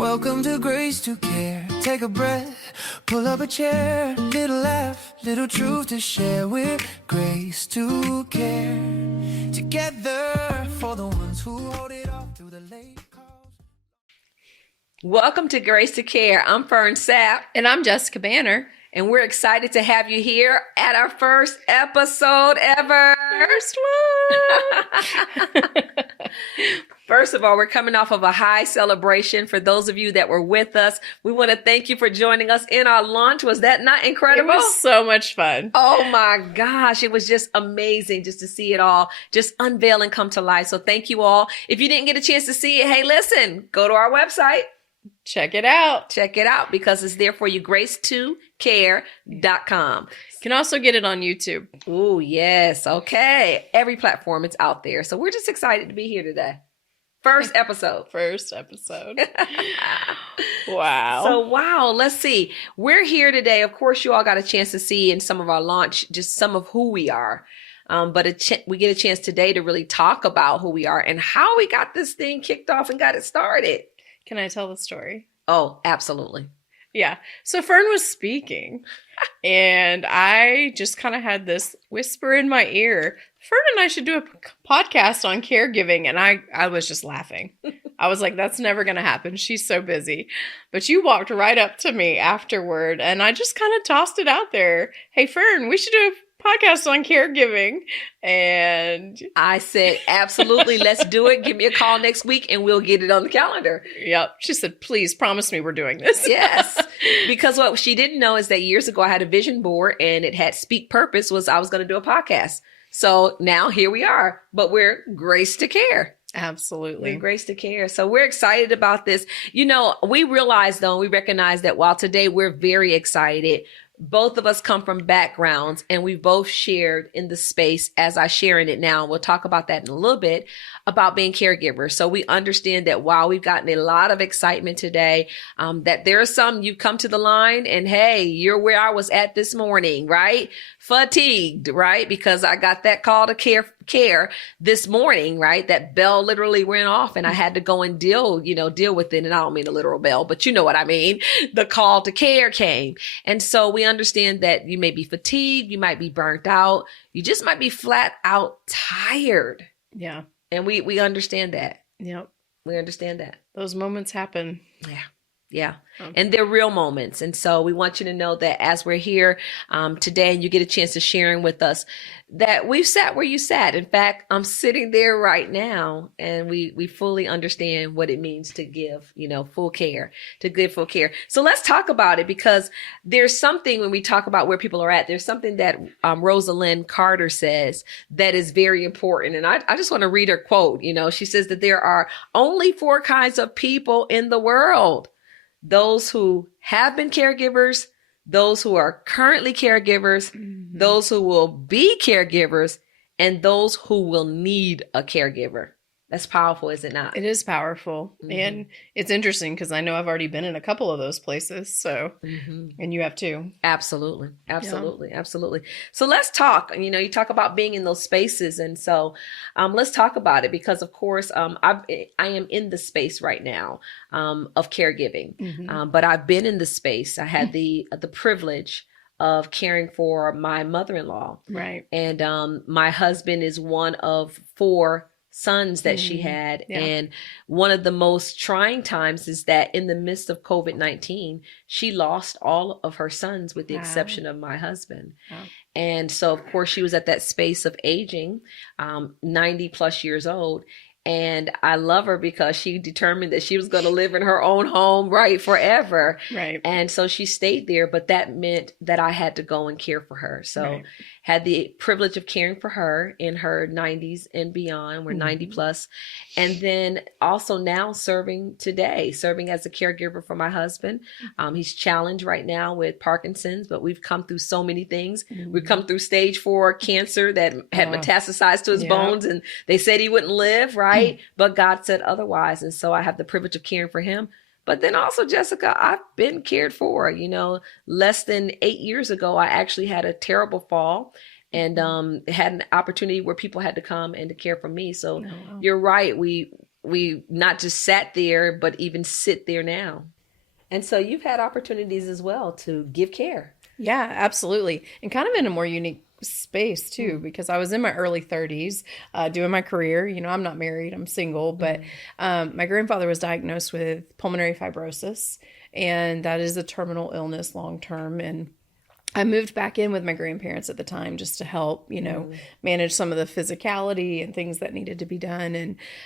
Welcome to Graced2Care. Take a breath, pull up a chair, little laugh, little truth to share. We're Graced2Care. Together for the ones who hold it off through the late calls. Welcome to Graced2Care. I'm Ferne Sapp. And I'm Jessica Banner. And we're excited to have you here at our first episode ever. First one. First of all, we're coming off of a high celebration. For those of you that were with us, we want to thank you for joining us in our launch. Was that not incredible? It was so much fun. Oh my gosh. It was just amazing just to see it all just unveil and come to life. So thank you all. If you didn't get a chance to see it, hey, listen, go to our website. Check it out. Check it out because it's there for you. Graced2Care.com. You can also get it on YouTube. Oh, yes. Okay. Every platform is out there. So we're just excited to be here today. First episode. Wow. So, let's see. We're here today. Of course, you all got a chance to see in some of our launch, just some of who we are. But we get a chance today to really talk about who we are and how we got this thing kicked off and got it started. Can I tell the story? Oh, absolutely. Yeah. So Ferne was speaking and I just kind of had this whisper in my ear. Ferne and I should do a podcast on caregiving. And I was just laughing. I was like, that's never going to happen. She's so busy. But you walked right up to me afterward and I just kind of tossed it out there. Hey, Ferne, we should do a podcast on caregiving. And I said, absolutely, let's do it. Give me a call next week and we'll get it on the calendar. Yep. She said, please promise me we're doing this. Yes. Because what she didn't know is that years ago I had a vision board and it had Speak Purpose was I was going to do a podcast. So now here we are, but we're Graced2Care. Absolutely. We're Graced2Care. So we're excited about this. You know, we realize though, we recognize that while today we're very excited, both of us come from backgrounds and we both shared in the space as I share in it now. We'll talk about that in a little bit about being caregivers. So we understand that while we've gotten a lot of excitement today, that there are some you come to the line and hey, you're where I was at this morning, right? Fatigued, right? Because I got that call to care this morning, right? That bell literally went off and I had to go and deal with it. And I don't mean a literal bell, but you know what I mean? The call to care came. And so we understand that you may be fatigued, you might be burnt out, you just might be flat out tired. Yeah. And we understand that. Yep. We understand that. Those moments happen. Yeah. Yeah. Okay. And they're real moments. And so we want you to know that as we're here today and you get a chance to sharing with us that we've sat where you sat. In fact, I'm sitting there right now and we fully understand what it means to give, full care, to give full care. So let's talk about it because there's something when we talk about where people are at, there's something that Rosalynn Carter says that is very important. And I just want to read her quote. She says that there are only 4 kinds of people in the world. Those who have been caregivers, those who are currently caregivers, those who will be caregivers, and those who will need a caregiver. That's powerful, is it not? It is powerful. Mm-hmm. And it's interesting because I know I've already been in a couple of those places. So, and you have too. Absolutely. Absolutely. Yeah. Absolutely. So let's talk, you talk about being in those spaces. And so let's talk about it because of course, I am in the space right now of caregiving, but I've been in the space. I had the privilege of caring for my mother-in-law. Right. And my husband is one of 4 sons that she had. Yeah. And one of the most trying times is that in the midst of COVID-19, she lost all of her sons with the exception of my husband. Wow. And so, of course, she was at that space of aging, 90 plus years old. And I love her because she determined that she was going to live in her own home, right, forever. Right. And so she stayed there, but that meant that I had to go and care for her. So had the privilege of caring for her in her 90s and beyond. We're 90 plus. And then also now serving as a caregiver for my husband. He's challenged right now with Parkinson's, but we've come through so many things. We've come through stage 4 cancer that had metastasized to his bones and they said he wouldn't live, right? But God said otherwise. And so I have the privilege of caring for him. But then also, Jessica, I've been cared for. Less than 8 years ago, I actually had a terrible fall and had an opportunity where people had to come and to care for me. So you're right. we not just sat there, but even sit there now. And so you've had opportunities as well to give care. Yeah, absolutely. And kind of in a more unique space too, because I was in my early 30s doing my career. You know, I'm not married, I'm single, but my grandfather was diagnosed with pulmonary fibrosis, and that is a terminal illness long term. And I moved back in with my grandparents at the time just to help, you know, manage some of the physicality and things that needed to be done,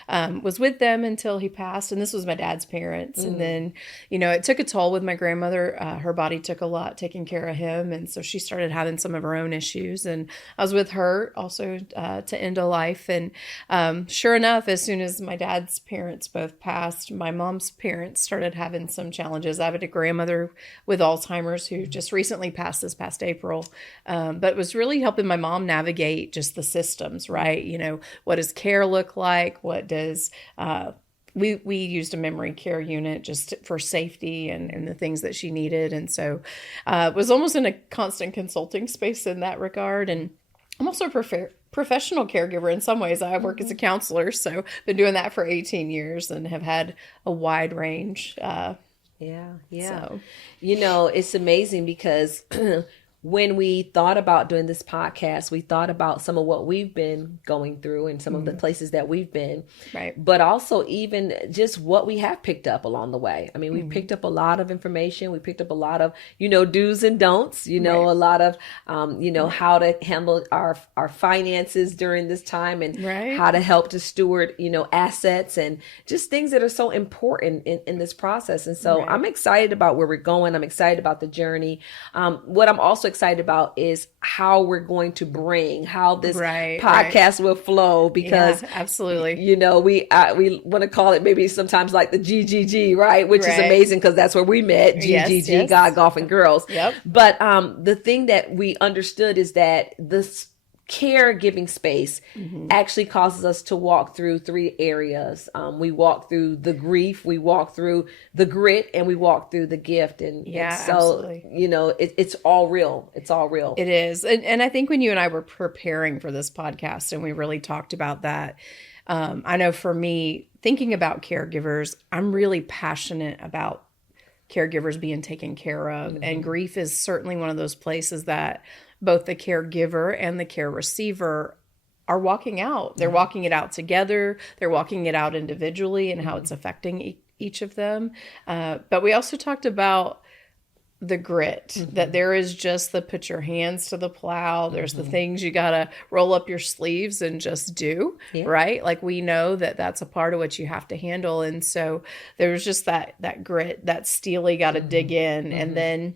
and was with them until he passed. And this was my dad's parents. And then, you know, it took a toll with my grandmother. Her body took a lot taking care of him. And so she started having some of her own issues. And I was with her also to end a life. And sure enough, as soon as my dad's parents both passed, my mom's parents started having some challenges. I have a grandmother with Alzheimer's who just recently passed this past April, but it was really helping my mom navigate just the systems, right? You know, what does care look like? What does, we used a memory care unit just for safety and the things that she needed. And so it was almost in a constant consulting space in that regard. And I'm also a professional caregiver in some ways. I work as a counselor, so been doing that for 18 years and have had a wide range. Yeah. So. You know, it's amazing because when we thought about doing this podcast, we thought about some of what we've been going through and some of the places that we've been, Right. But also even just what we have picked up along the way. I mean, we picked up a lot of information. We picked up a lot of, you know, do's and don'ts, you know, Right. a lot of, you know, how to handle our finances during this time, and Right. how to help to steward, you know, assets and just things that are so important in this process. And so Right. I'm excited about where we're going. I'm excited about the journey. What I'm also excited about is how we're going to bring, how this Right, podcast will flow, because Yeah, absolutely. you know, we want to call it maybe sometimes like the GGG, right? Which is Right. amazing because that's where we met, Yes, GGG, yes. God, Golf, and Girls. Yep. But the thing that we understood is that this caregiving space actually causes us to walk through three areas. We walk through the grief, we walk through the grit, and we walk through the gift. And so, absolutely. you know, it's all real. It's all real. It is. And I think when you and I were preparing for this podcast and we really talked about that, I know for me, thinking about caregivers, I'm really passionate about caregivers being taken care of. And grief is certainly one of those places that both the caregiver and the care receiver are walking out. They're walking it out together. They're walking it out individually and how it's affecting each of them. But we also talked about the grit, that there is just the put your hands to the plow. There's the things you got to roll up your sleeves and just do, right? Like we know that that's a part of what you have to handle. And so there's just that grit, that steel you got to dig in. And then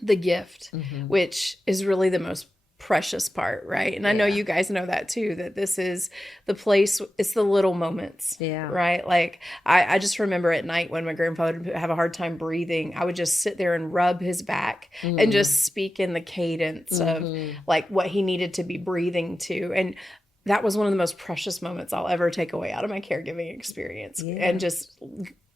the gift, which is really the most precious part, right? And I know you guys know that too, that this is the place, it's the little moments, right? Like I just remember at night when my grandfather would have a hard time breathing, I would just sit there and rub his back and just speak in the cadence of like what he needed to be breathing to. And that was one of the most precious moments I'll ever take away out of my caregiving experience. And just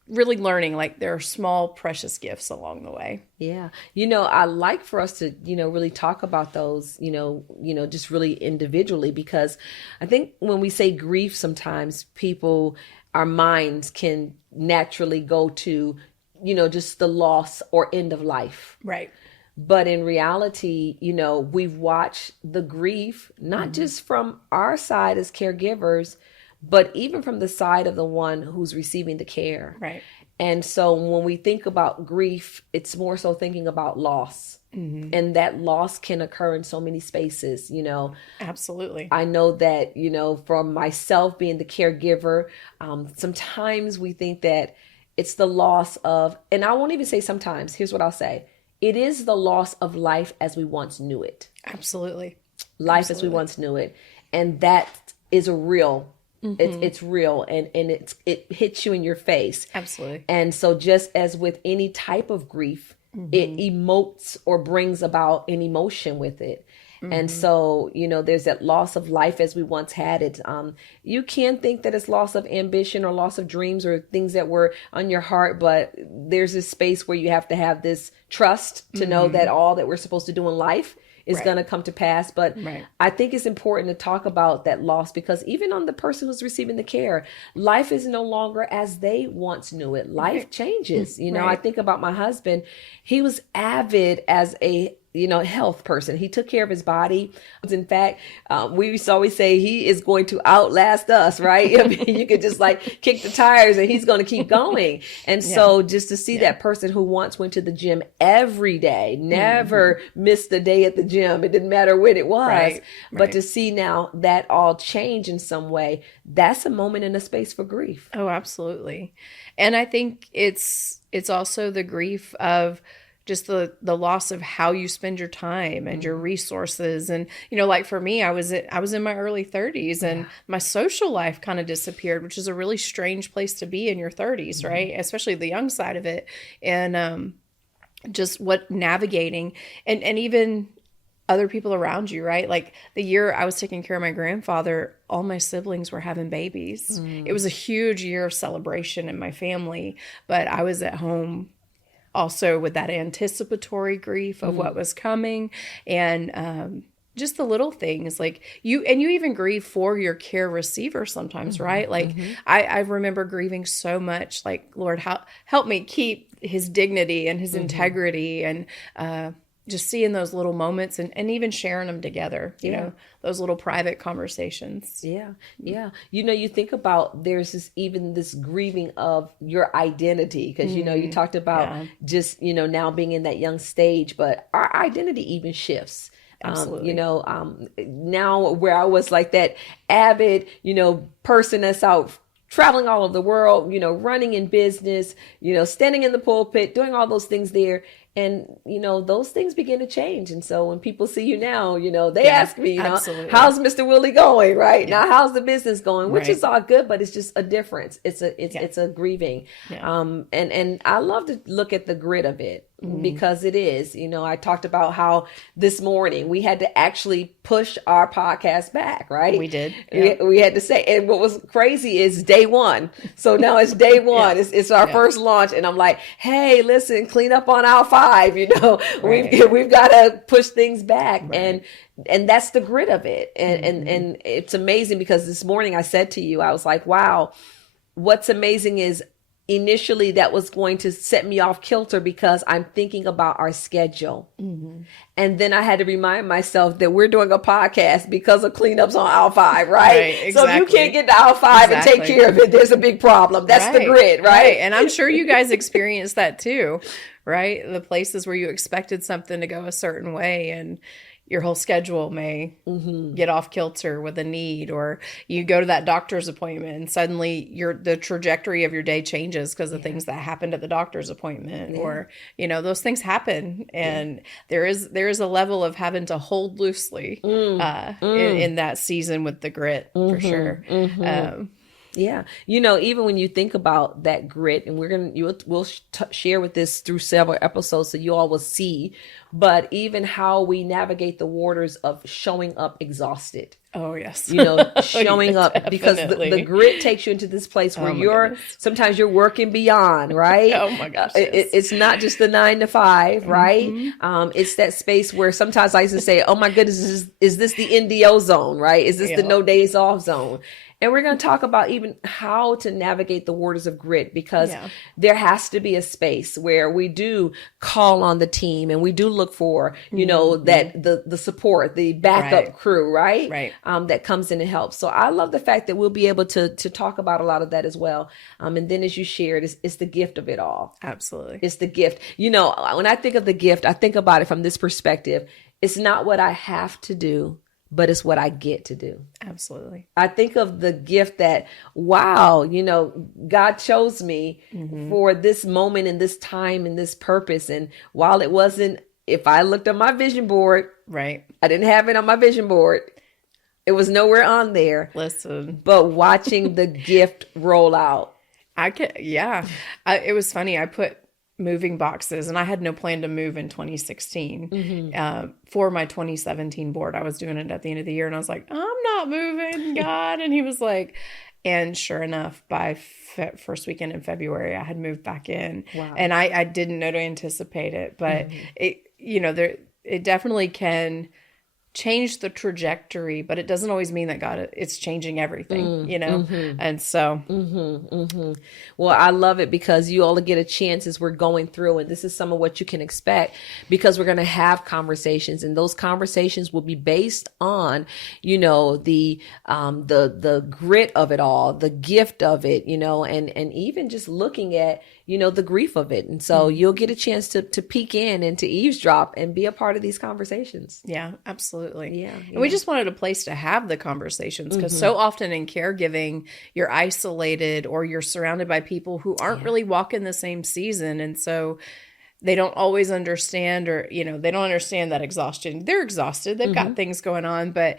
really learning like there are small precious gifts along the way. Yeah. You know, I like for us to, you know, really talk about those, you know, just really individually, because I think when we say grief, sometimes our minds can naturally go to, you know, just the loss or end of life. Right. But in reality, you know, we've watched the grief, not just from our side as caregivers, but even from the side of the one who's receiving the care. Right. And so when we think about grief, it's more so thinking about loss. And that loss can occur in so many spaces, you know. Absolutely. I know that, you know, from myself being the caregiver, sometimes we think that it's the loss of, and I won't even say sometimes, here's what I'll say. It is the loss of life as we once knew it. Absolutely. Life as we once knew it. And that is a real It's real and it hits you in your face. Absolutely. And so just as with any type of grief, it emotes or brings about an emotion with it. And so, you know, there's that loss of life as we once had it. You can think that it's loss of ambition or loss of dreams or things that were on your heart, but there's this space where you have to have this trust to know that all that we're supposed to do in life is Right. going to come to pass. But Right. I think it's important to talk about that loss, because even on the person who's receiving the care, life is no longer as they once knew it. Life Right. changes. You know, I Right. think about my husband. He was avid as a health person. He took care of his body. In fact, we used to always say he is going to outlast us, right? I mean, you could just like kick the tires and he's going to keep going. And so just to see that person who once went to the gym every day, never missed a day at the gym, it didn't matter when it was, Right. but to see now that all change in some way, that's a moment in a space for grief. Oh, absolutely. And I think it's also the grief of just the loss of how you spend your time and your resources. And, like for me, I was in my early 30s and my social life kind of disappeared, which is a really strange place to be in your 30s, right? Especially the young side of it. And just what navigating and even other people around you, right? Like the year I was taking care of my grandfather, all my siblings were having babies. It was a huge year of celebration in my family, but I was at home also with that anticipatory grief of what was coming. And just the little things like you even grieve for your care receiver sometimes, right? Like I remember grieving so much, like, Lord, help me keep his dignity and his integrity, and just seeing those little moments and even sharing them together, you know, those little private conversations. Yeah. Yeah. You think about there's this grieving of your identity, because, you talked about just, now being in that young stage, but our identity even shifts. Absolutely. Now where I was like that avid, person that's out traveling all over the world, running in business, standing in the pulpit, doing all those things there. And, those things begin to change. And so when people see you now, they ask me, absolutely. how's Mr. Willie going? Right now, how's the business going? Which Right. is all good, but it's just a difference. It's a grieving. Yeah. And I love to look at the grit of it, because it is, I talked about how this morning we had to actually push our podcast back, right? We did. We had to say, and what was crazy is day one. So now it's day one. It's our first launch. And I'm like, hey, listen, clean up on aisle 5, Right. we've got to push things back. Right. And that's the grit of it. And it's amazing, because this morning I said to you, I was like, wow, what's amazing is initially that was going to set me off kilter, because I'm thinking about our schedule. And then I had to remind myself that we're doing a podcast because of cleanups on aisle 5, right? Right, So if you exactly. can't get to aisle 5 and take care of it, there's a big problem. That's the grit, right? And I'm sure you guys experienced that too, right? The places where you expected something to go a certain way and your whole schedule may get off kilter with a need, or you go to that doctor's appointment and suddenly the trajectory of your day changes because of things that happened at the doctor's appointment, or, those things happen. And there is a level of having to hold loosely in that season with the grit, for sure. Yeah. Even when you think about that grit, and we'll share with this through several episodes so you all will see, but even how we navigate the waters of showing up exhausted. Oh, yes. Showing up, because the grit takes you into this place where sometimes you're working beyond, right? Oh my gosh. It's not just the 9 to 5, right? It's that space where sometimes I used to say, oh my goodness, is this the NDO zone, right? Is this the no days off zone? And we're going to talk about even how to navigate the waters of grit, because there has to be a space where we do call on the team and we do look for, that the support, the backup crew, right? Right. That comes in and helps. So I love the fact that we'll be able to talk about a lot of that as well. And then as you shared, it's the gift of it all. Absolutely. It's the gift. When I think of the gift, I think about it from this perspective. It's not what I have to do, but it's what I get to do. Absolutely. I think of the gift that, wow, God chose me for this moment and this time and this purpose. And while it wasn't, if I looked on my vision board, right, I didn't have it on my vision board. It was nowhere on there. Listen. But watching the gift roll out. It was funny. I put moving boxes, and I had no plan to move in 2016 for my 2017 board. I was doing it at the end of the year, and I was like, I'm not moving, God. And he was like, and sure enough, by first weekend in February, I had moved back in. Wow. And I didn't know to anticipate it, but it definitely can change the trajectory, but it doesn't always mean that it's changing everything, And so, well, I love it because you all get a chance as we're going through, and this is some of what you can expect, because we're going to have conversations, and those conversations will be based on, the grit of it all, the gift of it, and even just looking at, the grief of it. And so you'll get a chance to peek in and to eavesdrop and be a part of these conversations. Yeah, absolutely. Yeah. And we just wanted a place to have the conversations, because so often in caregiving, you're isolated or you're surrounded by people who aren't really walking the same season. And so they don't always understand, or, they don't understand that exhaustion. They're exhausted. They've got things going on, but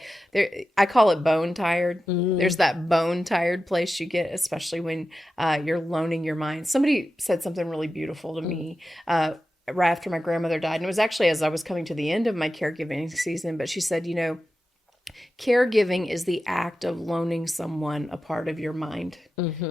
I call it bone tired. There's that bone tired place you get, especially when you're loaning your mind. Somebody said something really beautiful to me right after my grandmother died. And it was actually as I was coming to the end of my caregiving season, but she said, caregiving is the act of loaning someone a part of your mind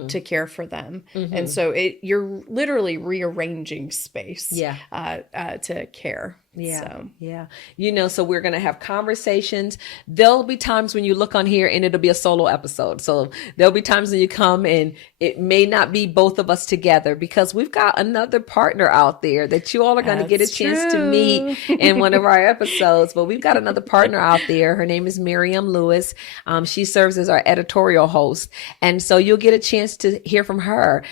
to care for them. And so you're literally rearranging space to care. So we're going to have conversations. There'll be times when you look on here and it'll be a solo episode. So there'll be times when you come and it may not be both of us together, because we've got another partner out there that you all are going to get a chance to meet in one of our episodes. But we've got another partner out there. Her name is Miriam Lewis. She serves as our editorial host. And so you'll get a chance to hear from her.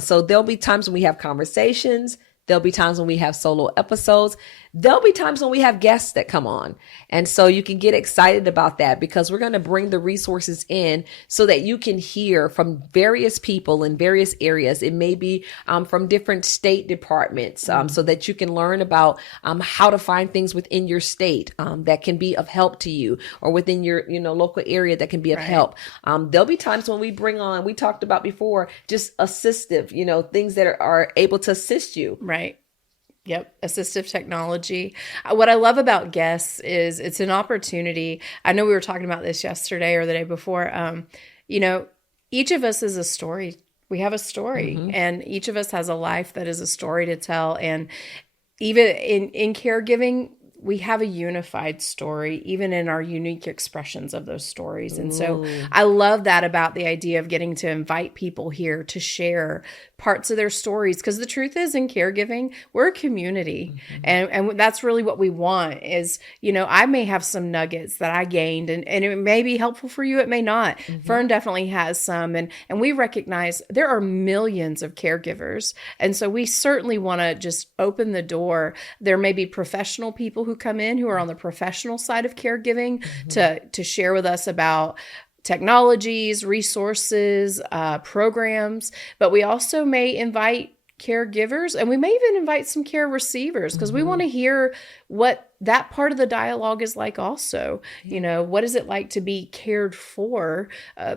So there'll be times when we have conversations. There'll be times when we have solo episodes. There'll be times when we have guests that come on. And so you can get excited about that, because we're going to bring the resources in so that you can hear from various people in various areas. It may be from different state departments, so that you can learn about how to find things within your state that can be of help to you, or within your local area that can be of help. There'll be times when we bring on, we talked about before, just assistive, things that are able to assist you. Right. Yep. Assistive technology. What I love about guests is it's an opportunity. I know we were talking about this yesterday or the day before. Each of us is a story. We have a story, and each of us has a life that is a story to tell. And even in caregiving, we have a unified story, even in our unique expressions of those stories. And so I love that about the idea of getting to invite people here to share parts of their stories. Because the truth is, in caregiving, we're a community. And that's really what we want is, I may have some nuggets that I gained, and it may be helpful for you. It may not. Ferne definitely has some. And we recognize there are millions of caregivers. And so we certainly want to just open the door. There may be professional people who come in who are on the professional side of caregiving to share with us about technologies, resources, programs, but we also may invite caregivers, and we may even invite some care receivers, because we want to hear what that part of the dialogue is like also. What is it like to be cared for?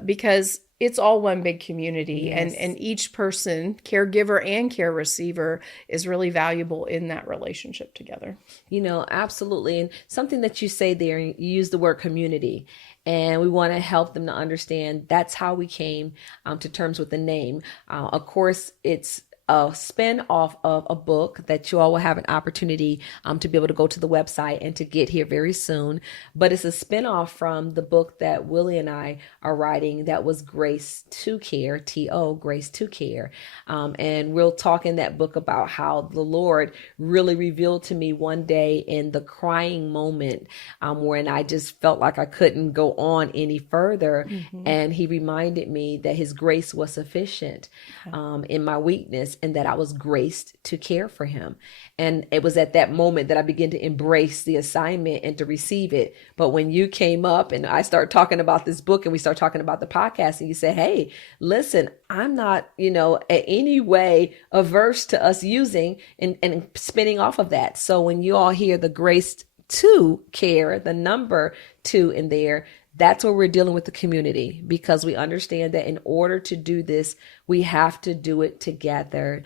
Because it's all one big community, and each person, caregiver and care receiver, is really valuable in that relationship together. Absolutely. And something that you say there, you use the word community, and we want to help them to understand that's how we came to terms with the name. Of course, it's a spin off of a book that you all will have an opportunity to be able to go to the website and to get here very soon. But it's a spin off from the book that Willie and I are writing that was Graced2Care, T-O, Graced2Care. And we'll talk in that book about how the Lord really revealed to me one day in the crying moment when I just felt like I couldn't go on any further. And he reminded me that his grace was sufficient in my weakness, and that I was graced to care for him. And it was at that moment that I began to embrace the assignment and to receive it. But when you came up and I started talking about this book and we started talking about the podcast, and you said, hey, listen, I'm not, in any way averse to us using and spinning off of that. So when you all hear the Graced2Care, the number 2 in there, that's where we're dealing with the community, because we understand that in order to do this, we have to do it together.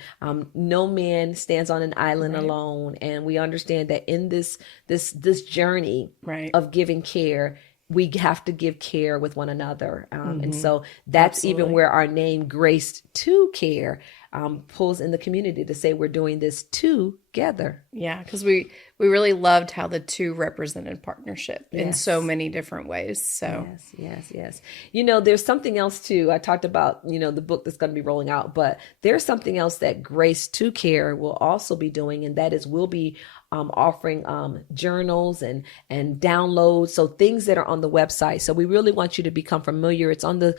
No man stands on an island alone. And we understand that in this journey of giving care, we have to give care with one another. And so that's even where our name Graced2Care pulls in the community to say we're doing this together. Yeah, because we really loved how the two represented partnership in Yes. so many different ways. So Yes. There's something else too. I talked about, the book that's going to be rolling out, but there's something else that Graced2Care will also be doing, and that is we'll be offering journals and downloads, so things that are on the website. So we really want you to become familiar. It's on the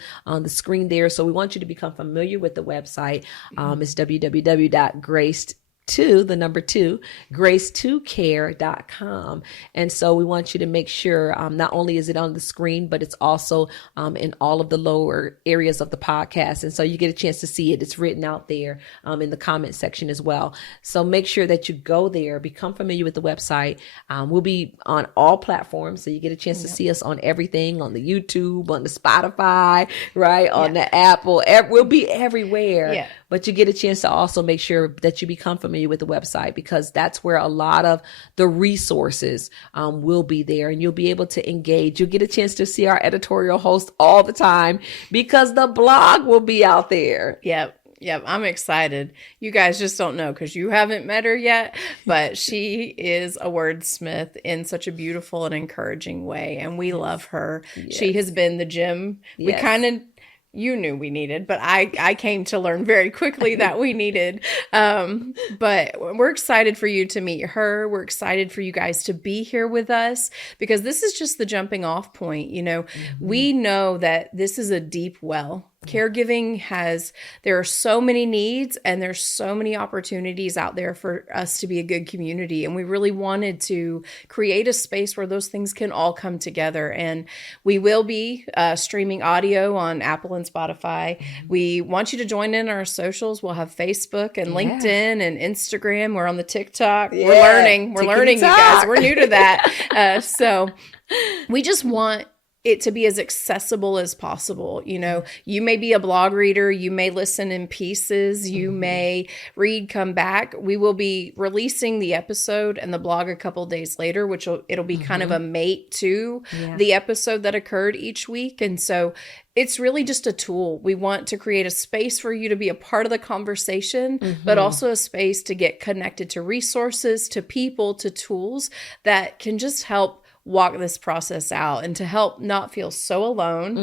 screen there. So we want you to become familiar with the website. It's Graced2Care.com. And so we want you to make sure not only is it on the screen, but it's also in all of the lower areas of the podcast. And so you get a chance to see it. It's written out there in the comment section as well. So make sure that you go there, become familiar with the website. We'll be on all platforms. So you get a chance to see us on everything, on the YouTube, on the Spotify, right? On the Apple. We'll be everywhere. Yeah. But you get a chance to also make sure that you become familiar with the website, because that's where a lot of the resources will be there, and you'll be able to engage. You'll get a chance to see our editorial host all the time because the blog will be out there. Yep. I'm excited. You guys just don't know because you haven't met her yet, but she is a wordsmith in such a beautiful and encouraging way, and we love her. Yes. She has been the gem. Yes. We kind of you knew we needed, but I came to learn very quickly that we needed. But we're excited for you to meet her. We're excited for you guys to be here with us, because this is just the jumping off point. We know that this is a deep well. Caregiving there are so many needs, and there's so many opportunities out there for us to be a good community. And we really wanted to create a space where those things can all come together. And we will be streaming audio on Apple and Spotify. We want you to join in our socials. We'll have Facebook and LinkedIn and Instagram. We're on the TikTok. Yeah. We're learning, you guys. TikTok. We're new to that. So we just want it to be as accessible as possible. You may be a blog reader. You may listen in pieces. You may read, come back. We will be releasing the episode and the blog a couple days later, it'll be kind of a mate to the episode that occurred each week. And so it's really just a tool. We want to create a space for you to be a part of the conversation, but also a space to get connected to resources, to people, to tools that can just help walk this process out, and to help not feel so alone,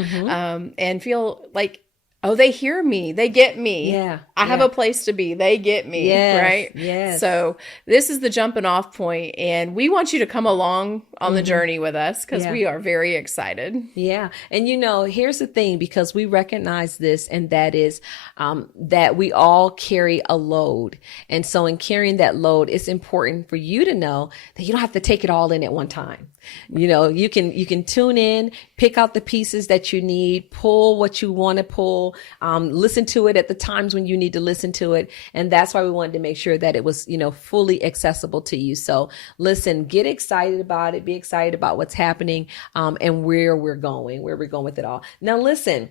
and feel like, oh, they hear me. They get me. Yeah. I have a place to be. They get me. Yes, right? yes. So this is the jumping off point, and we want you to come along on the journey with us, because we are very excited. Yeah. And here's the thing, because we recognize this, and that is that we all carry a load. And so in carrying that load, it's important for you to know that you don't have to take it all in at one time. You can tune in, pick out the pieces that you need, pull what you want to pull, listen to it at the times when you need to listen to it. And that's why we wanted to make sure that it was, fully accessible to you. So listen, get excited about it, be excited about what's happening, and where we're going with it all. Now, listen,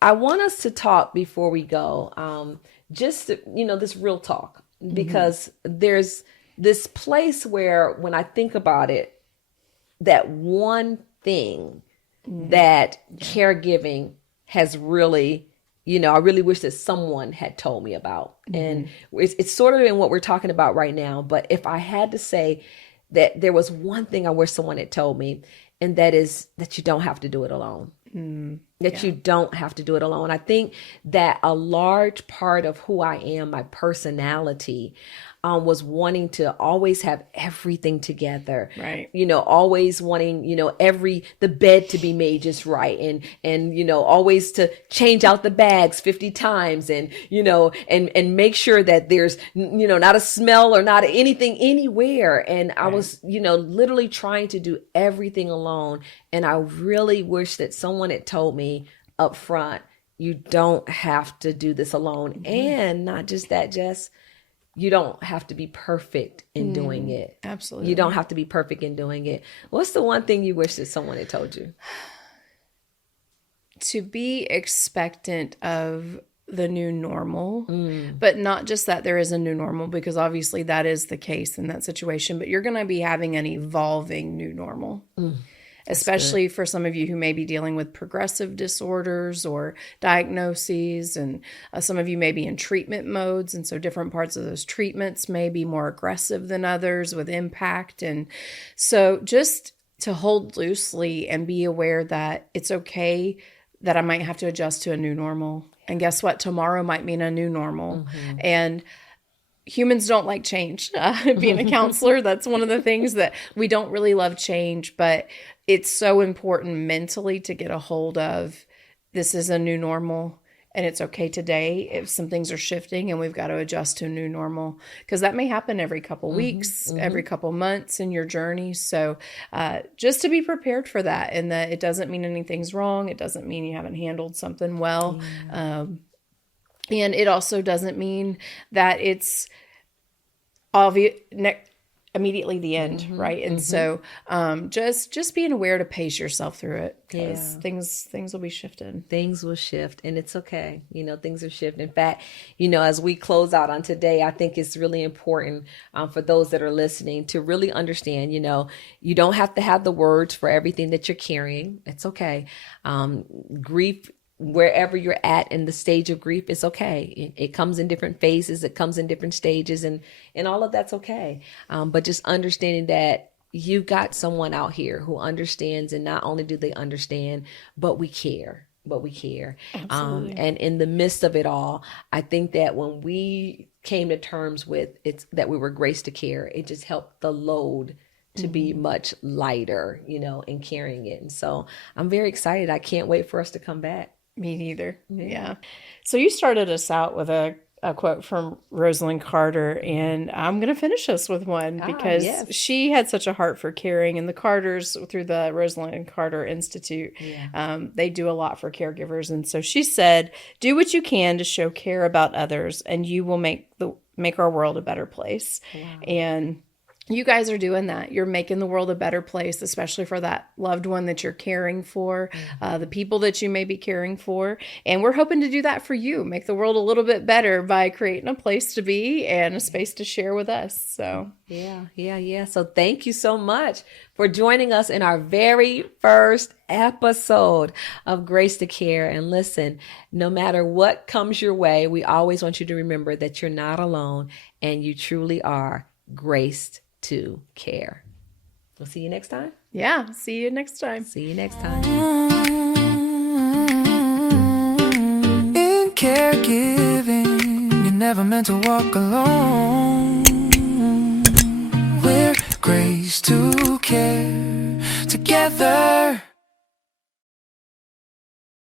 I want us to talk before we go, just, this real talk, because there's this place where, when I think about it, that one thing that caregiving has really, I really wish that someone had told me about. And it's sort of in what we're talking about right now. But if I had to say that there was one thing I wish someone had told me, and that is that you don't have to do it alone. You don't have to do it alone. I think that a large part of who I am, my personality, was wanting to always have everything together. Right. Always wanting, the bed to be made just right, and always to change out the bags 50 times, and make sure that there's, not a smell or not anything anywhere. And I was, literally trying to do everything alone. And I really wish that someone had told me up front, you don't have to do this alone. And not just that, Jess, you don't have to be perfect in doing it. Absolutely. You don't have to be perfect in doing it. What's the one thing you wish that someone had told you? To be expectant of the new normal, but not just that there is a new normal, because obviously that is the case in that situation, but you're going to be having an evolving new normal. especially for some of you who may be dealing with progressive disorders or diagnoses. And some of you may be in treatment modes. And so different parts of those treatments may be more aggressive than others with impact. And so just to hold loosely and be aware that it's okay that I might have to adjust to a new normal. And guess what? Tomorrow might mean a new normal. And humans don't like change. Being a counselor, that's one of the things that we don't really love change, but it's so important mentally to get a hold of this is a new normal. And it's okay today if some things are shifting and we've got to adjust to a new normal, because that may happen every couple weeks, every couple months in your journey. So just to be prepared for that, and that it doesn't mean anything's wrong. It doesn't mean you haven't handled something well. And it also doesn't mean that it's obvious immediately the end, right? And so just being aware to pace yourself through it, because things will be shifted. Things will shift, and it's okay. Things are shifting. In fact, as we close out on today, I think it's really important for those that are listening to really understand, you don't have to have the words for everything that you're carrying. It's okay. Grief, wherever you're at in the stage of grief, is okay. It comes in different phases. It comes in different stages, and all of that's okay. But just understanding that you got someone out here who understands, and not only do they understand, but we care. And in the midst of it all, I think that when we came to terms with it, that we were graced to care, it just helped the load to be much lighter, in carrying it. And so I'm very excited. I can't wait for us to come back. Me neither. Yeah. So you started us out with a quote from Rosalynn Carter, and I'm going to finish us with one because she had such a heart for caring, and the Carters, through the Rosalynn Carter Institute, they do a lot for caregivers. And so she said, "Do what you can to show care about others, and you will make our world a better place." Wow. And you guys are doing that. You're making the world a better place, especially for that loved one that you're caring for, the people that you may be caring for. And we're hoping to do that for you, make the world a little bit better by creating a place to be and a space to share with us. So yeah. So thank you so much for joining us in our very first episode of Graced to Care. And listen, no matter what comes your way, we always want you to remember that you're not alone, and you truly are graced to care. We'll see you next time. Yeah, see you next time. In caregiving, you're never meant to walk alone. We're graced to care together.